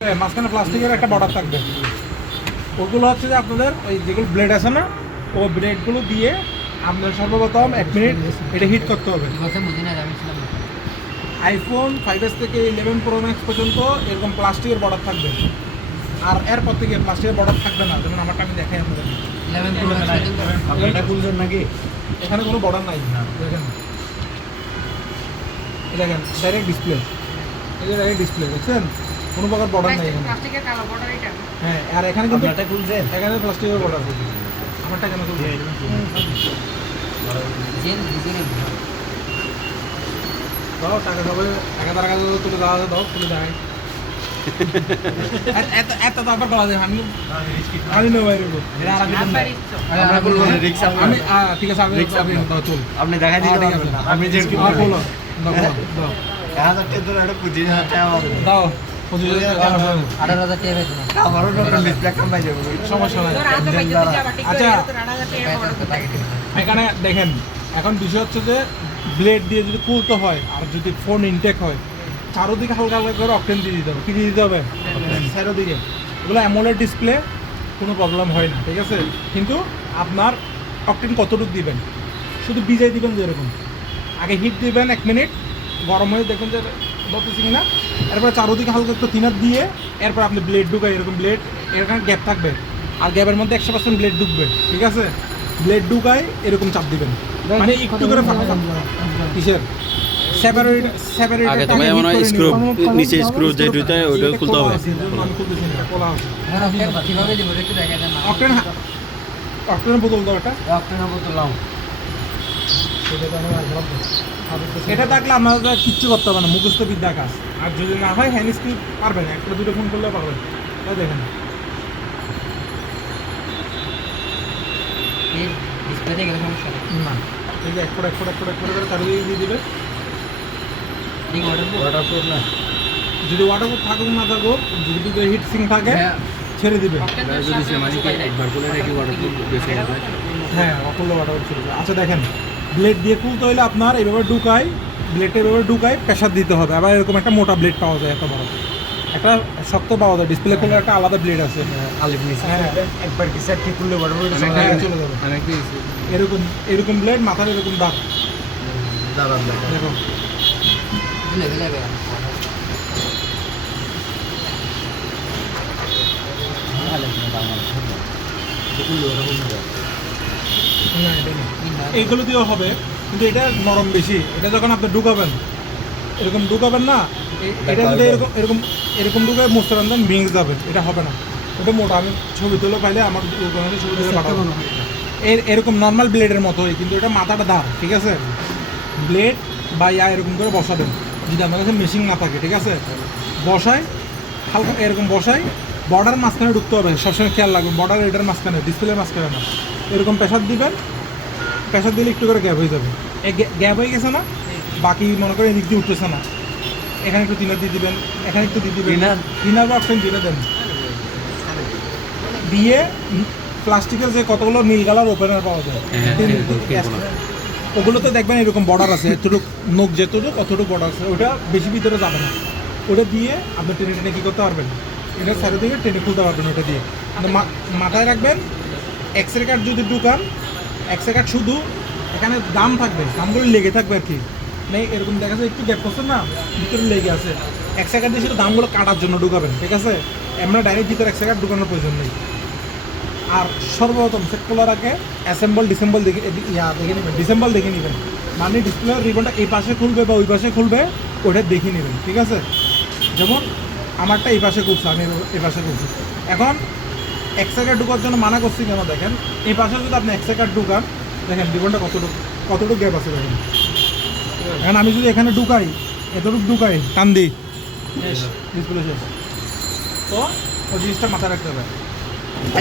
মাঝখানে প্লাস্টিকের একটা বর্ডার থাকবে। ওগুলো হচ্ছে যে আপনাদের ওই যেগুলো ব্লেড আছে না, ও ব্লেডগুলো দিয়ে আপনার সর্বপ্রথম 1 মিনিট এটা হিট করতে হবে। আইফোন 5s থেকে 11 প্রো ম্যাক্স পর্যন্ত এরকম প্লাস্টিকের বর্ডার থাকবে, আর এরপর থেকে প্লাস্টিকের বর্ডার থাকবে না। যেমন আমারটা আমি দেখাই আপনাদের। নাকি এখানে কোনো বর্ডার নাই, দেখেন দেখেন ডাইরেক্ট ডিসপ্লে, এই যে ডাইরেক্ট ডিসপ্লে দেখছেন, কোনো প্রকার বর্ডার নাই এখানে। হ্যাঁ, আর এখানে কিন্তু এখানে প্লাস্টিকের বর্ডার আছে। আমারটা কেন খুলছে? দাও টাকা সবাই টাকা তুলে দেওয়া আছে, দাও তুলে দেয়। এত তারপর করা যায় আমি নেবো এরকম। আমি ঠিক আছে, আমি চল আপনি দেখাই দিতে পারবেন না। আমি যে বলো দাও 18,000 আমারও নতুন ডিসপ্লে কাম পাই যাবে, সমস্যা নাই। আচ্ছা এখানে দেখেন, এখন বিষয় হচ্ছে যে ব্লেড দিয়ে যদি খুলতে হয় আর যদি ফোন ইনটেক হয়, চারোদিকে হালকা হালকা করে অকটেন দিয়ে দিতে হবে। কি দিয়ে দিতে হবে? চারোদিকে। এগুলো অ্যামোলেড ডিসপ্লে, কোনো প্রবলেম হয় না, ঠিক আছে। কিন্তু আপনার অকটেন কতটুকু দিবেন, শুধু ভিজাই দিবেন যেরকম। আগে হিট দিবেন 1 মিনিট, গরম হয়ে দেখবেন যে ধরতেছি কিনা। এরপরে চারোদিকে হালকা একটু থিনার দিয়ে এরপর আপনি ব্লেড ঢুকাই, এরকম ব্লেড এখানে গ্যাপ থাকবে, আর গ্যাপের মধ্যে 100% ব্লেড ঢুকবে, ঠিক আছে। ব্লেড ঢুকাই এরকম চাপ দিবেন, মানে একটু করে ফাঁকা থাকবে। কিসের সেপারেট আগে তোমার মনে হয় স্ক্রু নিচে স্ক্রু যেটা ওটা খুলতে হবে। আমি খুলতেছি না, খোলা আছে। কিভাবে দিব একটু দেখা দেন না। অক্টেনের বোতল দাও, এটা অক্টেনের বোতল লাও। এটা থাকলে আপনারা কিচ্ছু করতে হবে না, মুখস্থ বিদ্যা কাজ। আর যদি না হয় হ্যান্ড স্ক্রু পারবেন, একটা দুটো ফোন করলে পারবেন। তাই দেখেন এই ডিসপ্লেতে গেলে সমস্যা নেই। না, এই যে এক ফুট করে চারিদিকে দিয়ে দিবে। ঠিক ওয়াটারপ্রুফ না। যদি ওয়াটারপ্রুফ থাকুক না থাকুক, যদি ভিতরে হিট সিং থাকে ছেড়ে দিবে। যদি সে মানে কি একবার খুলে নাকি ওয়াটারপ্রুফ বেশি হবে। হ্যাঁ, অকুল ওয়াটারপ্রুফ ছিল। আচ্ছা দেখেন, ব্লেড দিয়ে খুলতে হলে আপনার এইভাবে ঢুকাই, ব্লেডটা এইভাবে ঢুকাই প্রেশার দিতে হবে। আবার এরকম একটা মোটা ব্লেড পাওয়া যায়, এত বড় একটা শক্ত পাওয়া যায়। ডিসপ্লে খুলে একটা আলাদা ব্লেড আছে। হ্যাঁ, একবার কি সেট ঠিক করলে ওয়াটারপ্রুফ চলে যাবে। এরকম এরকম ব্লেড, মাথার এরকম দাগ, দাঁড়ান দেখো। দিলে দিলে না, এটা না। এইগুলো দিয়েও হবে, কিন্তু এটা নরম বেশি। এটা যখন আপনি ঢুকাবেন, এরকম ঢুকাবেন না, এটা যদি এরকম এরকম এরকম ঢুকায় মুছতে পারেন ভেঙে যাবে, এটা হবে না। ওটা মোটা, আমি ছবি তুলে পাইলে আমার দোকানে ছবি তুলে পাঠাবো। এরকম নর্মাল ব্লেডের মতোই, কিন্তু এটা মাথাটা দাঁড়, ঠিক আছে। ব্লেড বা এরকম করে বসাবেন, যদি আপনার কাছে মেশিন না থাকে, ঠিক আছে। বসাই হালকা এরকম বসাই, বর্ডার মাঝখানে ঢুকতে হবে, সবসময় খেয়াল রাখবেন। বর্ডার এটার মাঝখানে, ডিসপ্লের মাঝখানে না। এরকম প্রেশার দিবেন, প্রেশার দিলে একটু করে গ্যাপ হয়ে যাবে। এই গ্যাপ হয়ে গেছে না, বাকি মনে করেন এদিক দিয়ে উঠতেছে না, এখানে একটু টিনার দিয়ে দিবেন, এখানে একটু দিয়ে দিবেন। টিনার বা অপশন দিয়ে দেন, দিয়ে প্লাস্টিকের যে কতগুলো নীল কালার ওপেনার পাওয়া যায়, ওগুলোতে দেখবেন এরকম বর্ডার আছে, এতটুকু নোক যেতটুকু অতটুকু বর্ডার আছে, ওটা বেশি ভিতরে যাবে না। ওটা দিয়ে আপনি টেনে টেনে কী করতে পারবেন, এটা সাইডে দিকে টেনে খুলতে পারবেন। ওটা দিয়ে মাথায় রাখবেন, এক্সরে কার্ড যদি ঢুকান, এক্সরে কার্ড শুধু এখানে দাম থাকবে, দামগুলো লেগে থাকবে আর কি। মানে এরকম দেখা যায় একটু গ্যাপ করছেন না, ভিতরে লেগে আছে। এক্সরে কার্ড দিয়ে শুধু দামগুলো কাটার জন্য ঢুকাবেন, ঠিক আছে। এমন ডাইরেক্ট ভিতরে এক্সরে কার্ড ঢুকানোর প্রয়োজন নেই। আর সর্বপ্রথম সেট খোলার আগে ডিসেম্বল দেখে নেবেন, ডিসেম্বল দেখে নেবেন, মানে ডিসপ্লের রিবনটা এই পাশে খুলবে বা ওই পাশে খুলবে, ওটা দেখে নেবেন, ঠিক আছে। যেমন আমারটা এই পাশে খুলছে, আমি এই পাশে খুলছি। এখন এক্সরে কার্ড ঢুকার জন্য মানা করছি কেন দেখেন, এই পাশে যদি আপনি এক্সরে কার্ড ঢুকান, দেখেন রিবনটা কতটুকু গ্যাপ আছে দেখেন। এখন আমি যদি এখানে ঢুকাই, এতটুকু ঢুকাই, টান দিই, ডিসপ্লে শেষ। তো ওই জিনিসটা মাথায় রাখতে হবে।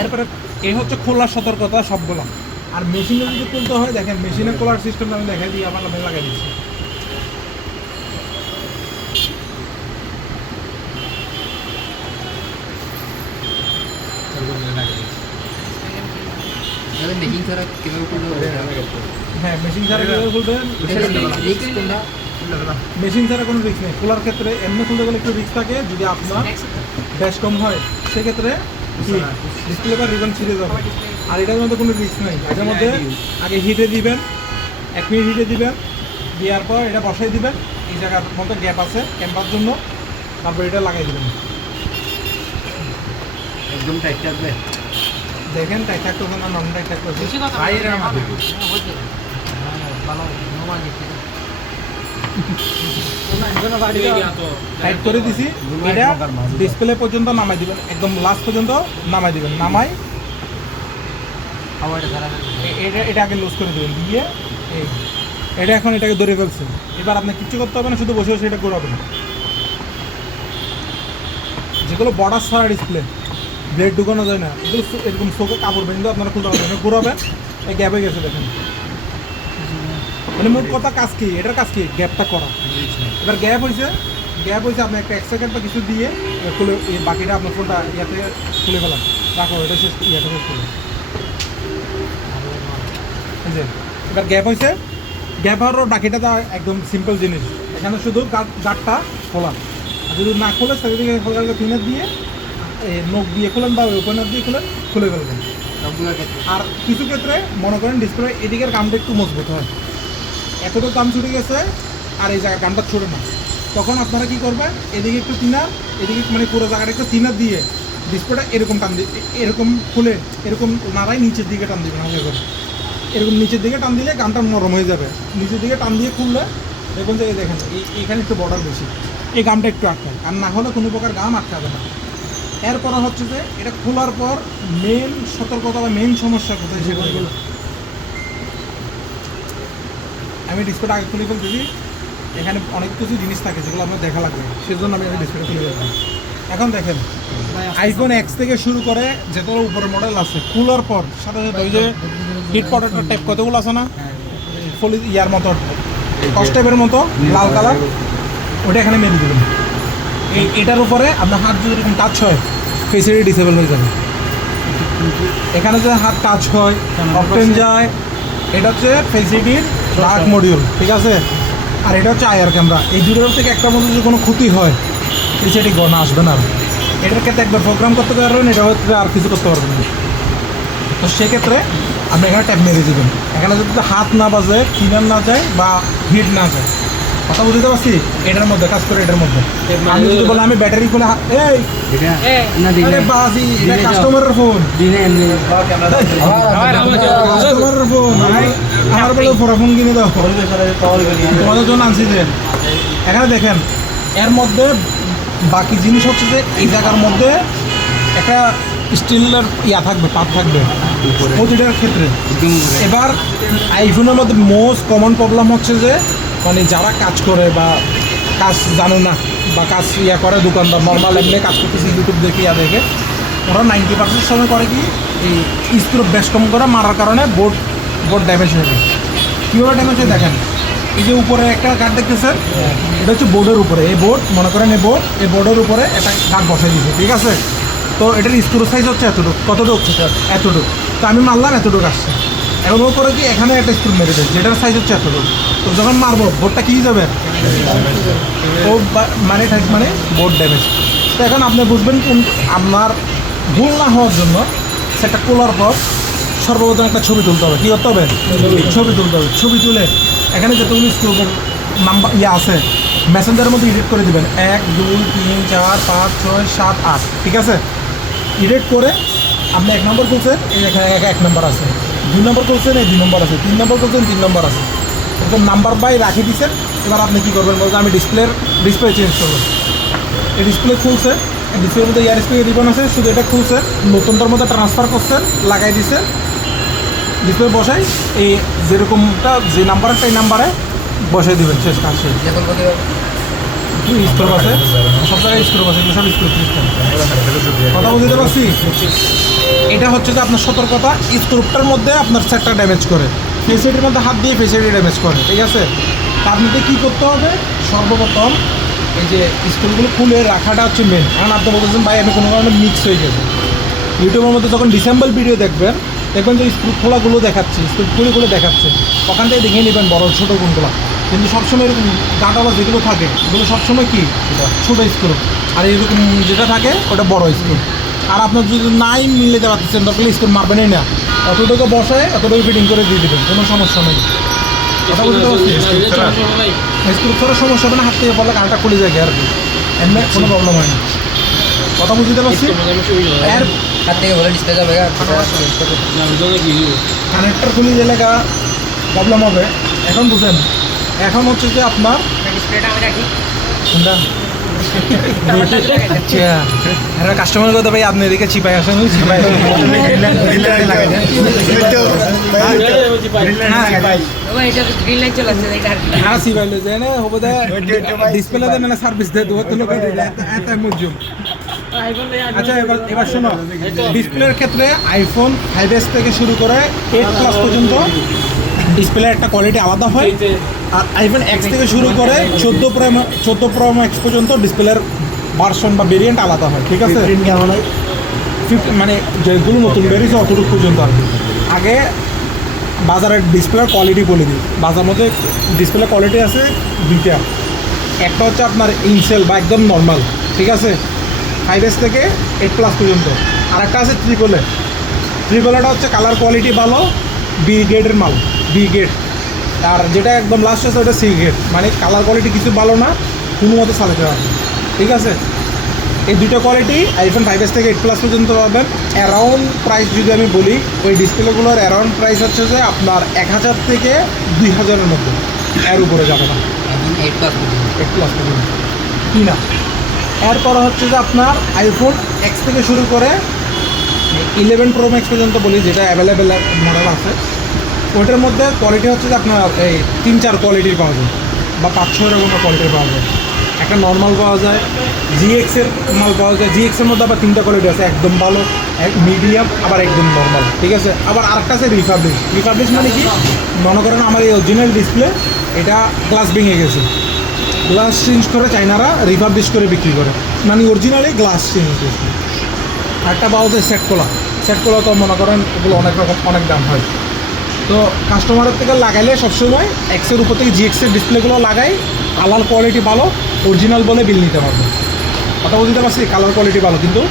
এরপরে এই হচ্ছে খোলার সতর্কতা সবগুলো। আর মেশিনে যদি খুলতে হয়, দেখেন মেশিনে খোলার সিস্টেমটা আমি দেখাই দিই, আমার আমি লাগাই দিচ্ছি। মেশিন ছাড়া কিভাবে করবে? হ্যাঁ, মেশিন ছাড়া কীভাবে খুলবেন? রিস্ক কোনটা? মেশিন ছাড়া কোনো রিস্ক নেই খোলার ক্ষেত্রে। এমনি খুলতে গেলে একটু রিস্ক থাকে, যদি আপনার ব্যাস কম হয় সেক্ষেত্রে ডিসপ্লে বা রিবন ছিঁড়ে যাবে। আর এটার মধ্যে কোনো রিস্ক নেই। এটার মধ্যে আগে হিটে দিবেন, 1 মিনিট হিটে দিবেন, দেওয়ার পর এটা বসাই দিবেন, এই জায়গার মধ্যে গ্যাপ আছে ক্যাম্পার জন্য, তারপর এটা লাগাই দিবেন। একদম টাইট থাকবে। দেখেন টাইট থাকতেছে না নন টাইট থাকতেছে। বেশি কথা বাইরে আমাদের ভালো নোমান দেখতে টাইট করে দিছি। এটা ডিসপ্লে পর্যন্ত নামাই দিবেন, একদম লাস্ট পর্যন্ত নামাই দিবেন। নামাই খাবারটা খারাপ এটা আগে লুজ করে দেবেন, দিয়ে এই এটা এখন এটাকে ধরে ফেলছে। এবার আপনি কিচ্ছু করতে হবে না, শুধু বসে বসে এটা ঘোরাবেন। যেগুলো বর্ডার ছাড়া ডিসপ্লে, ব্লেড ঢুকানো যায় না, এগুলো এরকম চোখে কাপড় বেঁধে আপনারা খুলতে পারবেন। ঘোরাবেন, এই গ্যাপ হয়ে গেছে দেখেন। মানে মোট কথা কাজ কি, এটার কাজ কি গ্যাপটা করা। এবার গ্যাপ হয়েছে আপনি একটা এক্সট্রা গ্যাপ বা কিছু দিয়ে খুলে এই বাকিটা আপনার ফোনটা ইয়াতে খুলে ফেলাম, রাখো এটা শেষ ইয়াতে শেষ করুন। এবার গ্যাপ হয়েছে, গ্যাপ হওয়ার বাকিটা তো একদম সিম্পল জিনিস। এখানে শুধু গার্ডটা খোলা, আর যদি না খোলে সেদিকে ফিনার দিয়ে নখ দিয়ে খোলেন বা ওপেনার দিয়ে খুলে ফেলবেন। সবগুলোর ক্ষেত্রে আর কিছু ক্ষেত্রে মনে করেন ডিসপ্লে এদিকের কামটা একটু মজবুত হয়, এতটুকু কাম ছুটে গেছে আর এই জায়গায় কামটা ছোটো না, তখন আপনারা কী করবেন, এদিকে একটু তিনার, এদিকে মানে পুরো জায়গাটা একটু তিনার দিয়ে ডিসপ্লেটা এরকম টান দিয়ে এরকম খুলে এরকম নাড়াই নিচের দিকে টান দিবেন। হালকা করে এরকম নিচের দিকে টান দিলে গানটা নরম হয়ে যাবে। নিচের দিকে টান দিয়ে খুললে দেখুন যে দেখেন এখানে একটু বর্ডার বেশি, এই গামটা একটু আটকায়, আর না হলে কোনো প্রকার গাম আটকাবে না। এরপর হচ্ছে যে এটা খোলার পর মেন সতর্কতা বা মেন সমস্যা কোথায় সেগুলো আমি ডিসপ্লেটা আগে খুলে ফেলতেছি। এখানে অনেক কিছু জিনিস থাকে যেগুলো আপনার দেখা লাগবে, সেজন্য আমি আগে ডিসপ্লেটা খুলে ফেলছি। এখন দেখেন আইফোন এক্স থেকে শুরু করে যেগুলো উপরে মডেল আছে, খোলার পর সাথে সাথে ওই যে হিট প্রোটেক্টর টাইপ কতগুলো আছে না, ফুল ইয়ার মতো কস্টেপের মতো লাল কালার, ওটা এখানে মেরে দেবেন। এটার উপরে আপনার হাত যদি এরকম টাচ হয় ফেস আইডি ডিসেবল হয়ে যাবে। এখানে যদি হাত টাচ হয় অপটেন যায়, এটা হচ্ছে ফেস আইডির ডার্ক মডিউল, ঠিক আছে। আর এটা হচ্ছে আইআর ক্যামেরা। এই দুটোর থেকে একটা মধ্যে যদি কোনো ক্ষতি হয় ফেস আইডি গণনা আসবে না। এটার ক্ষেত্রে একবার প্রোগ্রাম করতে পারবেন, এটা হচ্ছে আর কিছু করতে পারবেন না। তো সেক্ষেত্রে আপনি এখানে ট্যাপ মেরে দেবেন। এখানে যদি হাত না বাজে, কিনার না যায় বা হিট না যায়, কথা বুঝতে পারছি, এটার মধ্যে কাজ করে। এটার মধ্যে আমি যদি বলে আমি ব্যাটারি খুলে এই আরে বাজি, এটা কাস্টমারের ফোন, কাস্টমারের ফোন, আমার বলে ফোন কিনে দাও, তোমাদের জন্য আনছি। যে এখানে দেখেন এর মধ্যে বাকি জিনিস হচ্ছে যে এই জায়গার মধ্যে একটা স্টিলের ইয়া থাকবে, পাত থাকবে প্রতিটার ক্ষেত্রে। এবার আইফোনের মধ্যে মোস্ট কমন প্রবলেম হচ্ছে যে মানে যারা কাজ করে বা কাজ জানে না বা কাজ ইয়া করে, দোকানদার নর্মাল এমনি কাজ করতেছে ইউটিউব দেখে ইয়া দেখে, ওরা 90% সময় করে কি এই স্ক্রু বেশ কম করে মারার কারণে বোর্ড ড্যামেজ হয়ে যায়। কীভাবে ড্যামেজ হয়ে দেখেন, এই যে উপরে একটা গার্ড দেখতেছেন, এটা হচ্ছে বোর্ডের উপরে, এই বোর্ড মনে করেন এই বোর্ডের উপরে একটা গার্ড বসাই দিয়েছে, ঠিক আছে। তো এটার স্ক্রু সাইজ হচ্ছে এতটুকু, কতটুকু এতটুকু, তো আমি মারলাম এতটুকু আসছে। এখন ও করে কি এখানে একটা স্ক্রু মেরে দেয় যেটার সাইজ হচ্ছে এতটুকু, তো যখন মারবো বোর্ডটা কী যাবে, ও মানে বোর্ড ড্যামেজ। তো এখন আপনি বুঝবেন কোন আপনার ভুল না হওয়ার জন্য সেটা খোলার পর সর্বপ্রথম একটা ছবি তুলতে হবে। কী করতে হবে, ছবি তুলতে হবে। ছবি তুলে এখানে যতগুলো স্ক্রুপের নাম্বার ইয়ে আছে মেসেঞ্জারের মধ্যে এডিট করে দেবেন, 1 2 3 4 5 6 7 8, ঠিক আছে। এডিট করে আপনি 1 নম্বর খুলছেন, এই এখানে 1 নম্বর আছে, 2 নম্বর খুলছেন, এই 2 নম্বর আছে, 3 নম্বর খুলছেন, 3 নম্বর আছে, এরকম নাম্বার বাই রাখি দিচ্ছেন। এবার আপনি কী করবেন বলতে, আমি ডিসপ্লে চেঞ্জ করবো। এই ডিসপ্লে খুলছে, ডিসপ্লের মধ্যে ইয়ার স্প্রে রিবন আছে, শুধু এটা খুলছে, নতুনটার মধ্যে ট্রান্সফার করছেন, লাগাই দিচ্ছেন, ডিসপ্লে বসাই এই যেরকমটা যে নাম্বারটা এই নাম্বারে বসাই দেবেন, শেষ কাজ শেষ। স্ক্রু আছে, সব জায়গায় স্ক্রু আছে, এগুলো সব স্ক্রু সিস্টেম। কথা বুঝতে পারছি। এটা হচ্ছে যে আপনার সতর্কতা, স্ক্রুপটার মধ্যে আপনার সেটটা ড্যামেজ করে, ফেসিলিটির মধ্যে হাত দিয়ে ফেসিলিটি ড্যামেজ করে, ঠিক আছে। তার মধ্যে কী করতে হবে, সর্বপ্রথম এই যে স্ক্রুগুলো খুলে রাখাটা হচ্ছে মেন। এখন আপনি বলতেছেন ভাই আমি কোনো কারণে মিক্স হয়ে গেছে, ইউটিউবের মধ্যে যখন ডিসেম্বল ভিডিও দেখবেন যে স্ক্রু খোলাগুলো দেখাচ্ছে, স্ক্রু খুলে দেখাচ্ছে, ওখান থেকে দেখে নেবেন বড় ছোটো কোনগুলো। কিন্তু সবসময় এরকম গাঁটালা যেগুলো থাকে এগুলো সবসময় কি ছোটো স্ক্রু, আর এরকম যেটা থাকে ওটা বড় স্ক্রু। আর আপনার যদি নাই মিলাতে পারতেছেন তাহলে স্ক্রু মারবেনই না, অতটুকু বসায় অতটুকু ফিটিং করে দিয়ে দেবেন, কোনো সমস্যা নেই। কথা বুঝতে পারছি? স্ক্রু ছাড়া সমস্যা হবে না, হাত থেকে পড়লে কানটা খুলে যায় আর কি, এমনি কোনো প্রবলেম হয় না। কথা বুঝতে পারছি? এর হাত থেকে বলে ডিসপ্লে যাবে কানেক্টর খুলে গেলে প্রবলেম হবে। এখন বুঝেন, এখন হচ্ছে যে আপনার ডিসপ্লেটা আমি রাখি। কোনটা আচ্ছা কাস্টমার কথা ভাই আপনি এদিকে চিপাই আসেন, চিপাই বাবা এটা তো গ্রিন লাইট চলাচ্ছে এটা হ্যাঁ চিপাই লো যে হবে ডিসপ্লে দেন না সার্ভিস দেয় দু লোক এত মজুম। আচ্ছা এবার শোনো, ডিসপ্লের ক্ষেত্রে আইফোন 5s থেকে শুরু করে 8 প্লাস পর্যন্ত ডিসপ্লের একটা কোয়ালিটি আলাদা হয়, আর আইফোন এক্স থেকে শুরু করে 14 প্রো ম্যাক্স পর্যন্ত ডিসপ্লের ভার্সন বা ভেরিয়েন্ট আলাদা হয়, ঠিক আছে? মানে যেগুলো নতুন বেরিয়েছে অতটুকু পর্যন্ত আর কি। আগে বাজারের ডিসপ্লের কোয়ালিটি বলে দিই, বাজার মধ্যে ডিসপ্লে কোয়ালিটি আছে দুইটা, একটা হচ্ছে আপনার ইনসেল বা একদম নর্মাল, ঠিক আছে, 5s থেকে 8 প্লাস পর্যন্ত, আর একটা আছে ট্রিপলেটা হচ্ছে কালার কোয়ালিটি ভালো, বি গ্রেডের মাল, বি গ্রেড। আর যেটা একদম লাস্ট আছে ওটা সি গ্রেড, মানে কালার কোয়ালিটি কিছু ভালো না, কোনো মতো চালাতে পারবে, ঠিক আছে? এই দুটো কোয়ালিটি আইফোন 5s থেকে 8 প্লাস পর্যন্ত পাবেন। অ্যারাউন্ড প্রাইস যদি আমি বলি, ওই ডিসপ্লেগুলোর অ্যারাউন্ড প্রাইস হচ্ছে যে আপনার 1000 থেকে 2000-এর মধ্যে, এর উপরে যাবে না, 8 প্লাস 8 প্লাস পর্যন্ত কি না। এরপর হচ্ছে যে আপনার আইফোন এক্স থেকে শুরু করে 11 প্রো ম্যাক্স পর্যন্ত বলি, যেটা অ্যাভেলেবেল মডেল আছে, ওইটার মধ্যে কোয়ালিটি হচ্ছে যে আপনার এই 3-4 কোয়ালিটির পাওয়া যায়, বা 5-6 এরকম কোয়ালিটির পাওয়া যায়। একটা নর্মাল পাওয়া যায়, জিএক্সের মাল পাওয়া যায়, জিএক্সের মধ্যে আবার 3টা কোয়ালিটি আছে, একদম ভালো, মিডিয়াম, আবার একদম নর্মাল, ঠিক আছে? আবার আরেকটা আছে রিফাবলিশ মানে কি, মনে করেন আমার এই অরিজিনাল ডিসপ্লে এটা গ্লাস ভেঙে গেছে, গ্লাস চেঞ্জ করে চাইনারা রিফাবলিশ করে বিক্রি করে, মানে অরিজিনালি গ্লাস চেঞ্জ করছে। আরেকটা পাওয়া যায় সেট কোলা তো মনে করেন এগুলো অনেক দাম হয়। তো কাস্টমারের থেকে লাগাইলে সবসময় এক্সের উপর থেকে জিএক্সের ডিসপ্লেগুলো লাগাই, কালার কোয়ালিটি ভালো, অরিজিনাল বলে বিল নিতে পারবে। কথা বুঝতে পারছি? কালার কোয়ালিটি ভালো, কিন্তু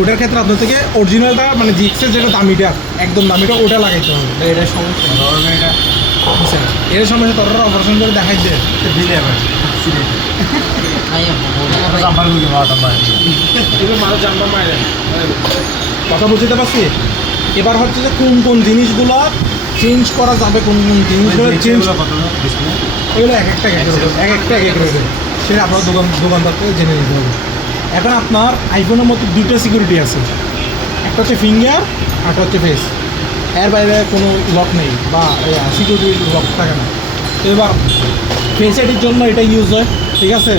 ওটার ক্ষেত্রে আপনার থেকে অরিজিনালটা মানে জিএক্সের যেটা দামিটা, একদম দামিটা, ওটা লাগাইতে হবে। এটা সমস্যা এটা বুঝছেন? এর সমস্যা তোরা অপারেশন করে দেখাই যে দিলে আবার কথা বুঝতে পারছি? এবার হচ্ছে যে কোন জিনিসগুলো চেঞ্জ করা যাবে, কোন জিনিসগুলো চেঞ্জ, এগুলো এক একটা সেটা আপনার দোকানদার থেকে জেনে নিতে হবে। এখন আপনার আইফোনের মধ্যে দুটো সিকিউরিটি আছে, একটা হচ্ছে ফিঙ্গার, আর একটা হচ্ছে ফেস, এর বাইরে কোনো লক নেই বা সিকিউরিটি লক থাকে না। তো এবার ফেস আইডির জন্য এটা ইউজ হয়, ঠিক আছে,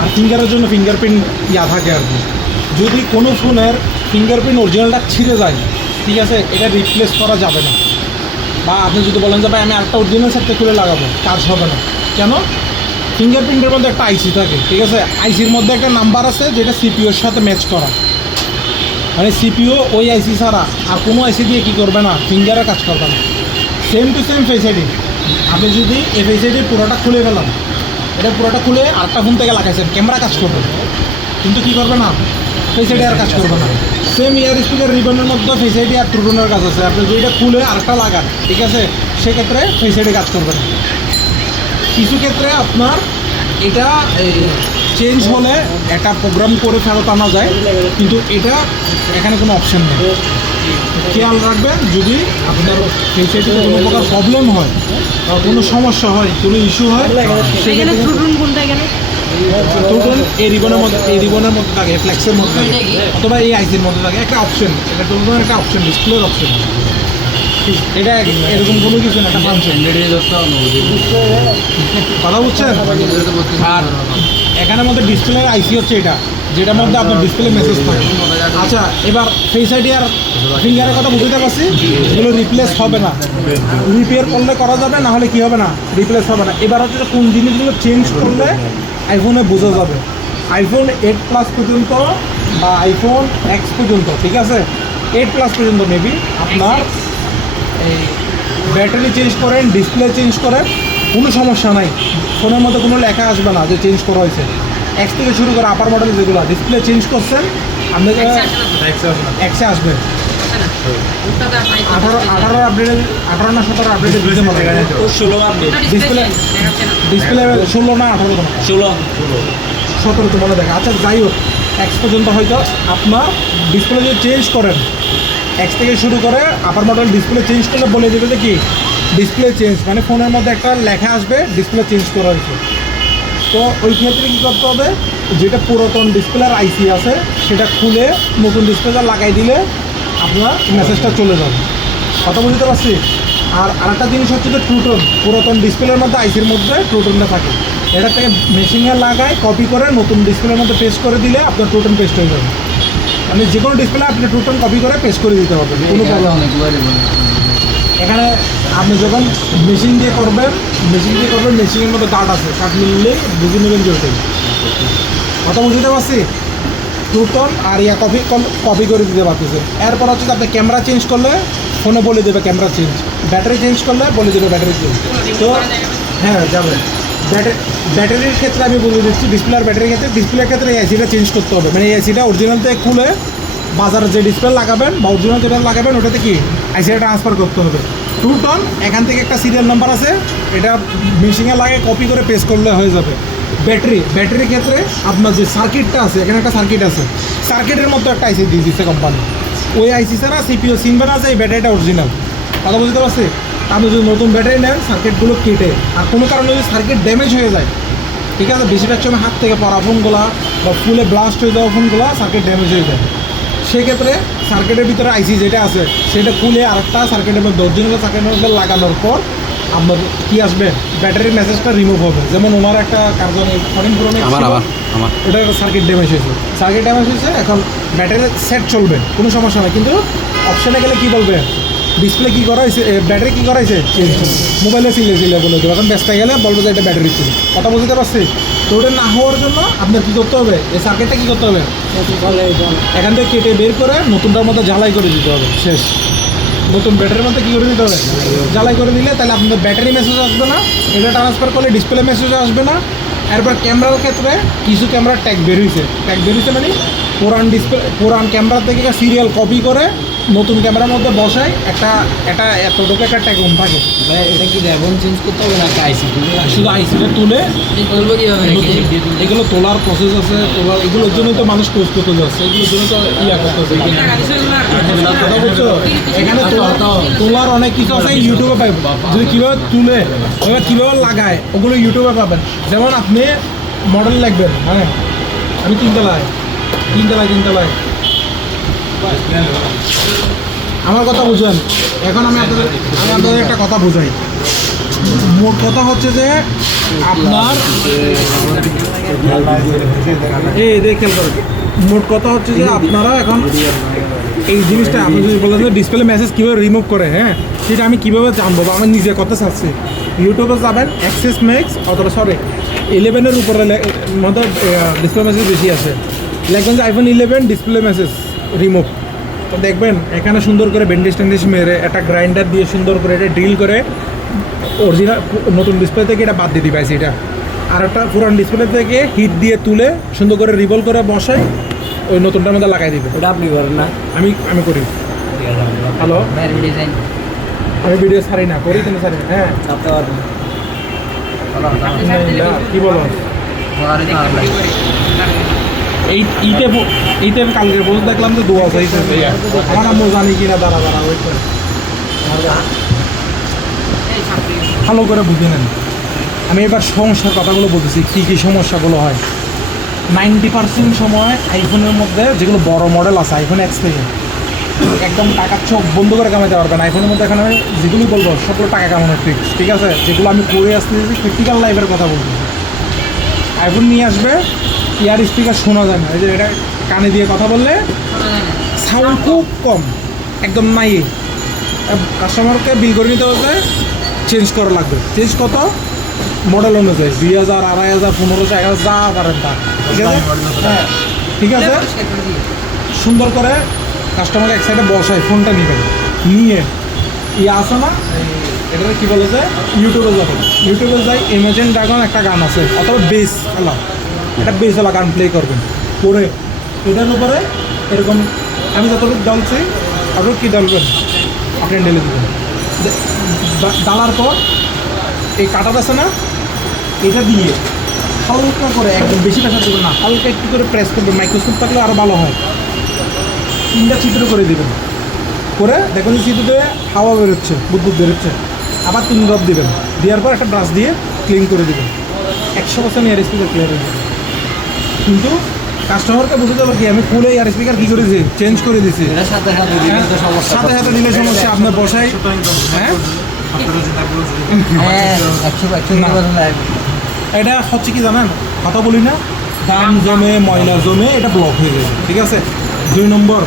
আর ফিঙ্গারের জন্য ফিঙ্গারপ্রিন্ট থাকে আর কি। যদি কোনো ফোনের ফিঙ্গারপ্রিন্ট অরিজিনালটা ছিঁড়ে যায়, ঠিক আছে, এটা রিপ্লেস করা যাবে না, বা আপনি যদি বলেন যে ভাই আমি আরেকটা অরিজিনাল সেটটা খুলে লাগাবো, কাজ হবে না। কেন? ফিঙ্গারপ্রিন্টের মধ্যে একটা আইসি থাকে, ঠিক আছে, আইসির মধ্যে একটা নাম্বার আছে যেটা সিপিওর সাথে ম্যাচ করা, মানে সিপিও ওই আইসি ছাড়া আর কোনো আইসি দিয়ে কী করবে না, ফিঙ্গারে কাজ করবে না। Same to same face ID, আপনি যদি এই ফেস আইডির পুরোটা খুলে ফেলাম, এটা পুরোটা খুলে আরেকটা ফোন থেকে লাগাইছেন, ক্যামেরা কাজ করবে, কিন্তু কী করবে না, ফেস আইডি আর কাজ করবে না। সেম ইয়ার স্পিকার রিবনের মধ্যে ফেস আইডি আর ট্রুটনের কাজ আছে, আপনি যদি এটা খুলে আরেকটা লাগান, ঠিক আছে, সেক্ষেত্রে ফেস আইডি কাজ করবে না। কিছু ক্ষেত্রে আপনার এটা চেঞ্জ হলে একটা প্রোগ্রাম করে ফেরত আনা যায়, কিন্তু এটা এখানে কোনো অপশন নেই। খেয়াল রাখবেন, যদি আপনার ফেস আইডিতে কোনো প্রকার প্রবলেম হয় বা কোনো সমস্যা হয়, কোনো ইস্যু হয়, সেক্ষেত্রে ট্রুটন এই রিবনের মধ্যে থাকে, ফ্লেক্সের মধ্যে থাকে, অথবা এই আইসির মধ্যে থাকে, একটা অপশন, এটা ট্রুটনের একটা অপশন, ডিসপ্লের অপশন, এটা এরকম কোনো কিছু না, একটা ফাংশন। কথা বুঝছেন? আর এখানের মধ্যে ডিসপ্লের আইসি হচ্ছে এটা, যেটার মধ্যে আপনার ডিসপ্লে মেসেজ থাকে। আচ্ছা, এবার ফেস আইডি আর ফিঙ্গারের কথা বুঝতে পারছি, এগুলো রিপ্লেস হবে না, রিপেয়ার করলে করা যাবে, না হলে কী হবে না, রিপ্লেস হবে না। এবার হচ্ছে কোন জিনিসগুলো চেঞ্জ করলে আইফোনে বোঝা যাবে, আইফোন 8 প্লাস পর্যন্ত বা আইফোন এক্স পর্যন্ত, ঠিক আছে, 8 প্লাস পর্যন্ত মেবি আপনার এই ব্যাটারি চেঞ্জ করেন, ডিসপ্লে চেঞ্জ করেন, কোনো সমস্যা নাই, ফোনের মধ্যে কোনো লেখা আসবে না যে চেঞ্জ করা হয়েছে। এক্স থেকে শুরু করে আপার মডেল যেগুলো ডিসপ্লে চেঞ্জ করছেন আপনাকে এক্সে আসবে। 18 আপডেটের 18 না 17 আপডেটের দিতে পারে। 16 আপডেট, ডিসপ্লে 16 না 18 তোমার 17 তোমার দেখা। আচ্ছা যাই হোক, এক্স পর্যন্ত হয়তো আপনার ডিসপ্লে যদি চেঞ্জ করেন, এক্স থেকে শুরু করে আপার মডেল ডিসপ্লে চেঞ্জ করলে বলে দেবে যে কি ডিসপ্লে চেঞ্জ, মানে ফোনের মধ্যে একটা লেখা আসবে ডিসপ্লে চেঞ্জ করা হয়েছে। তো ওই ক্ষেত্রে কী করতে হবে, যেটা পুরাতন ডিসপ্লের আইসি আছে সেটা খুলে নতুন ডিসপ্লেটা লাগাই দিলে আপনার মেসেজটা চলে যাবে। কথা বুঝতে পারছি? আর আরেকটা জিনিস হচ্ছে যে ট্রুটন, পুরাতন ডিসপ্লের মধ্যে আইসির মধ্যে ট্রুটনটা থাকে, এটা থেকে মেশিনে লাগায় কপি করে নতুন ডিসপ্লের মধ্যে পেস্ট করে দিলে আপনার ট্রুটন পেস্ট হয়ে যাবে। মানে যে কোনো ডিসপ্লে আপনি ট্রুটন কপি করে পেস্ট করে দিতে হবে, কোনো প্রবলেম নেই। এখানে আপনি যখন মেশিন দিয়ে করবেন মেশিনের মধ্যে কার্ড আছে, কার্ড মিললে বুঝে নেবেন যে ওটাই। কথা বুঝতে পারছি? ট্রুটন আর ইয়া কপি করে দিতে পারতেছে। এরপর হচ্ছে আপনি ক্যামেরা চেঞ্জ করলে ফোনে বলে দেবে ক্যামেরা চেঞ্জ, ব্যাটারি চেঞ্জ করলে বলে দেবে ব্যাটারি চেঞ্জ। তো হ্যাঁ যাবে। ব্যাটারির ক্ষেত্রে আমি বলে দিচ্ছি, ডিসপ্লে আর ব্যাটারির ক্ষেত্রে, ডিসপ্লের ক্ষেত্রে এই এসিটা চেঞ্জ করতে হবে, মানে এই এসিটা অরিজিনাল থেকে খুলে বাজারে যে ডিসপ্লে লাগাবেন বা অরিজিনাল যেটা লাগাবেন ওটাতে কি আইসিটা ট্রান্সফার করতে হবে। ট্রুটন এখান থেকে একটা সিরিয়াল নাম্বার আছে, এটা মেশিনে লাগে কপি করে পেস্ট করলে হয়ে যাবে। ব্যাটারির ক্ষেত্রে আপনার যে সার্কিটটা আছে, এখানে একটা সার্কিট আছে, সার্কিটের মতো একটা আইসি দিয়ে দিচ্ছে কোম্পানি, ওই আইসি ছাড়া সিপিও চিনবে না যে এই ব্যাটারিটা অরিজিনাল। কথা বুঝতে পারছি? আপনি যদি নতুন ব্যাটারি নেন সার্কিটগুলো কেটে, আর কোনো কারণে যদি সার্কিট ড্যামেজ হয়ে যায়, ঠিক আছে, বেশিরভাগ সময় হাত থেকে পড়া ফোনগুলো বা ফুলে ব্লাস্ট হয়ে যাওয়া ফোনগুলো সার্কিট ড্যামেজ হয়ে যায়, সেক্ষেত্রে সার্কিটের ভিতরে আইসি যেটা আছে সেটা খুলে আরেকটা সার্কিটের মধ্যে অরিজিনাল সার্কিটের মধ্যে লাগানোর পর আপনার কী আসবে, ব্যাটারির মেসেজটা রিমুভ হবে। যেমন ওনার একটা কার্যকরী ফোন ওটা সার্কিট ড্যামেজ হয়েছে, এখন ব্যাটারি সেট চলবে, কোনো সমস্যা নেই, কিন্তু অপশানে গেলে কী বলবে ডিসপ্লে কী করা হয়েছে, ব্যাটারি কী করা হয়েছে চেঞ্জ, মোবাইলে সিলে বলে দেবে। এখন ব্যস্ত গেলে বলবো যে এটা ব্যাটারি চেঞ্জ। কথা বুঝতে পারছি? তো ওটা না হওয়ার জন্য আপনার কী করতে হবে, এই সার্কিটটা কী করতে হবে, এখান থেকে কেটে বের করে নতুনটার মধ্যে ঝালাই করে দিতে হবে, শেষ। নতুন ব্যাটারির মধ্যে কী করে দিতে হবে, ঝালাই করে দিলে তাহলে আপনার ব্যাটারি মেসেজ আসবে না, এটা ট্রান্সফার করলে ডিসপ্লে মেসেজ আসবে না। এরপর ক্যামেরার ক্ষেত্রে কিছু ক্যামেরার ট্যাগ বের হয়েছে মানে পুরান ক্যামেরা থেকে সিরিয়াল কপি করে নতুন ক্যামেরার মধ্যে বসায় একটা এতটুকু একটা ট্যাগ অন থাকে। এটা কি র্যাবন চেঞ্জ করতে হবে নাকি আইসি তুলে? শুধু আইসিটা তুলে তুলবো কীভাবে? এগুলো তোলার প্রসেস আছে, এগুলোর জন্যই তো মানুষ কোর্স করতে যাচ্ছে, এগুলোর জন্য তো করতেছে। কথা বলছো, এখানে তোলার অনেক কিছু আছে, ইউটিউবে পাবেন, যদি কীভাবে তুলে এবার কীভাবে লাগায় ওগুলো ইউটিউবে পাবেন। যেমন আপনি মডেল লিখবেন, হ্যাঁ আমি তিনতলায় আমার কথা বুঝবেন। এখন আমি আপনাদের একটা কথা বুঝাই। মোট কথা হচ্ছে যে আপনার মোট কথা হচ্ছে যে আপনারা এখন এই জিনিসটা আপনি যদি বলেন যে ডিসপ্লে মেসেজ কীভাবে রিমুভ করে, হ্যাঁ সেটা আমি কীভাবে জানবো বা আমি নিজে করতে চাচ্ছি, ইউটিউবে যাবেন অ্যাক্সেস ম্যাক্স অথবা 11-এর উপরে মধ্যে ডিসপ্লে মেসেজ বেশি আছে, লিখবেন যে iPhone 11 ডিসপ্লে মেসেজ রিমুভ, তো দেখবেন এখানে সুন্দর করে ব্যান্ডেজ মেরে একটা গ্রাইন্ডার দিয়ে সুন্দর করে এটা ড্রিল করে অরিজিনাল নতুন ডিসপ্লে থেকে এটা বাদ দিয়ে দিবে এটা, আর একটা পুরান ডিসপ্লে থেকে হিট দিয়ে তুলে সুন্দর করে রিভলভ করে বসাই ওই নতুনটার মধ্যে লাগাই দিবে। ওটা আপনি করেন না? আমি করি। হ্যালো, ডিজাইন আমি ভিডিও ছাড়ি না, করি কিন্তু ছাড়ি না। হ্যাঁ ছাড়তে পারবেন? কি বলো, এইতে কালকে বলতে দেখলাম যে দোয়া চাইছে, আমার আম্মু জানি কিনা, দাঁড়া ওয়েট করে ভালো করে বুঝে নেন। আমি এবার সমস্যার কথাগুলো বলতেছি, কী সমস্যাগুলো হয়। 90% সময় আইফোনের মধ্যে যেগুলো বড় মডেল আছে, আইফোন এক্স থেকে একদম টাকার চোখ বন্ধ করে কামাইতে পারবেন। আইফোনের মধ্যে এখানে আমি যেগুলো বলবো সবগুলো টাকা কামানোর ট্রিক্স, ঠিক আছে, যেগুলো আমি করে আসতেছি প্র্যাকটিক্যাল লাইফের কথা বলতেছি। আইফোন নিয়ে আসবে, ইয়ার স্পিকার শোনা যায় না, এই যে এটা কানে দিয়ে কথা বললে সাউন্ড খুব কম, একদম নাই। কাস্টমারকে বিল করে নিতে হবে, চেঞ্জ করা লাগবে। চেঞ্জ কত মডেল অনুযায়ী, 2000, 2500, 1500, 1000 যা পারেন তা, ঠিক আছে। হ্যাঁ ঠিক আছে, সুন্দর করে কাস্টমার এক সাইডে বসায় ফোনটা নিয়ে ইয়ে আসে না এটা কি বলে যে ইউটিউবে যাবেন, ইউটিউবে যাই ইমেজিন ড্রাগন একটা গান আছে অথবা বেস এলা, একটা বেস এলা গান প্লে করবেন করে এটার উপরে এরকম আমি যতটুকু ডালছি আপনার কী ডালবেন আপনি ঢেলে দেবেন। ডালার পর এই কাটাটা আছে না, এটা দিয়ে হালকা করে একদম বেশি প্রেসার দেবেন না, হালকা একটু করে প্রেস করবেন, মাইক্রোস্কোপ থাকলে আরও ভালো হয়। 3টা ছিদ্র করে দেবেন, করে দেখবেন যে ছিদ্র দিয়ে হাওয়া বেরোচ্ছে, বুদবুদ বেরোচ্ছে, আবার 3 ড্রপ দেবেন, দেওয়ার পর একটা ব্রাশ দিয়ে ক্লিন করে দেবেন। 100% এয়ার স্পিকার ক্লিয়ার হয়ে যাবে। কিন্তু কাস্টমারকে বুঝতে হবে কি আমি ফুল এয়ার স্পিকার কী করেছি, চেঞ্জ করে দিয়েছি, এটা সাথে সাথে দিলে তো সমস্যা। সাথে সাথে দিলে সমস্যা, আপনার বসাই হ্যাঁ হ্যাঁ 100 এটা হচ্ছে কি জানেন, কথা বলি না, দাম জমে ময়লা জমে এটা ব্লক হয়ে যাবে, ঠিক আছে। 2 নম্বর,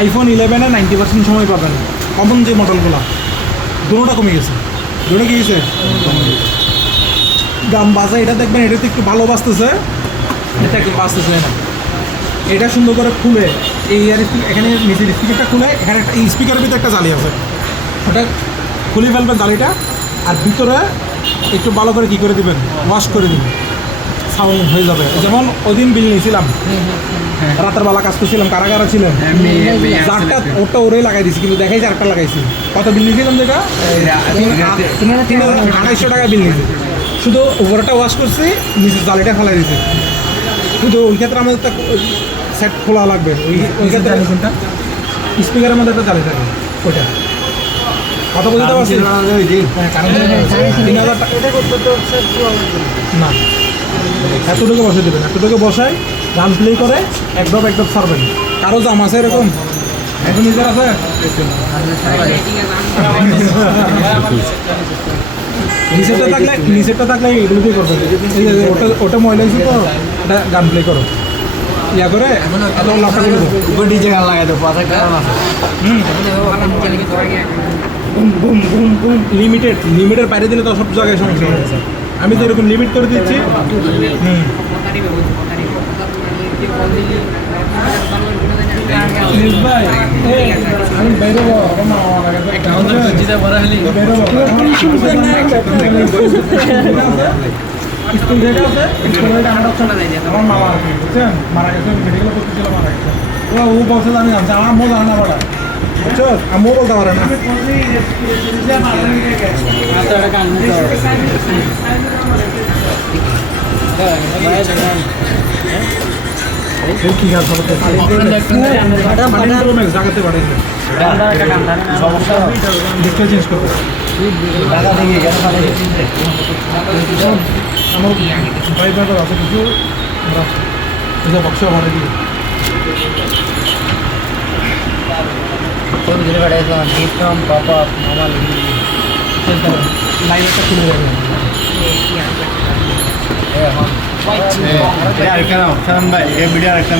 আইফোন 11-এ 90% সময় পাবেন, কমন যে মডেলগুলো দুটোটা কমে গেছে, দুটো কি গেছে গান বাজে, এটা দেখবেন এটাতে একটু ভালো বাজতেছে, এটা একটু বাজতেছে না। এটা সুন্দর করে খুলে এই ইয়ার এখানে নিচের স্পিকারটা খুলে এখানে একটা এই স্পিকারের ভিতরে একটা জালি আছে, ওটা খুলে ফেলবেন জালিটা, আর ভিতরে একটু ভালো করে কী করে দিবেন, ওয়াশ করে দিবেন, সাউন্ড হয়ে যাবে। যেমন ওই দিন বিল নিয়েছিলাম, রাতের বেলা কাজ করছিলাম, কারা ছিলেন, যারটা ওটা ওরে লাগাই দিয়েছি, কিন্তু দেখাই যারটা লাগাইছি। কত বিল নিয়েছিলাম যেটা 2,500 টাকা বিল নিয়েছি, শুধু উপরটা ওয়াশ করছি, নিচে জালিটা ফেলাই দিয়েছি। কিন্তু ওই ক্ষেত্রে আমাদের একটা সেট খোলা লাগবে, ওই ক্ষেত্রে স্পিকারের মধ্যে একটা জালি থাকে, ওইটা কথা বলতে পারছি না, এতটুকু বসে দেবেন, এতটুকু বসাই গান প্লে করে এক ড্রপ ছাড়বেন। কারো জাম আছে এরকম এখন নিজের আছে, নিচেরটা থাকলে এগুলো দিয়ে করবেন, ওটা ময়লা হয়েছে তো ওটা গান প্লে করো, ইয়া করে এত লাফা করে দেবো, ডিজে গান লাগাই দেবো, পাশে কারণ আছে। লিমিটের বাইরে দিলে তো সব জায়গায় সমস্যা হয়ে গেছে। আমি তো এরকম লিমিট করে দিচ্ছি। আমি বেরোবো, আমার মামা আছে বুঝছেন, মারা গেছে, মেডিকেলে ভর্তি ছিল, মারা গেছে। ও বলছে জানি জানছে, আমার মো জানা না বলা, বুঝছো, আমিও বলতে পারে না। কি গাছ জাগাতে পাঠাইছে, ডিসপ্লে চেঞ্জ করতে আমার ভাই ব্রাদার আছে কিছু, আমরা বক্স বানিয়ে দিই। লাইনটা খুলে যাবে আরেকটা নাও, সালাম ভাই, এই ভিডিও আরেকটা নাও।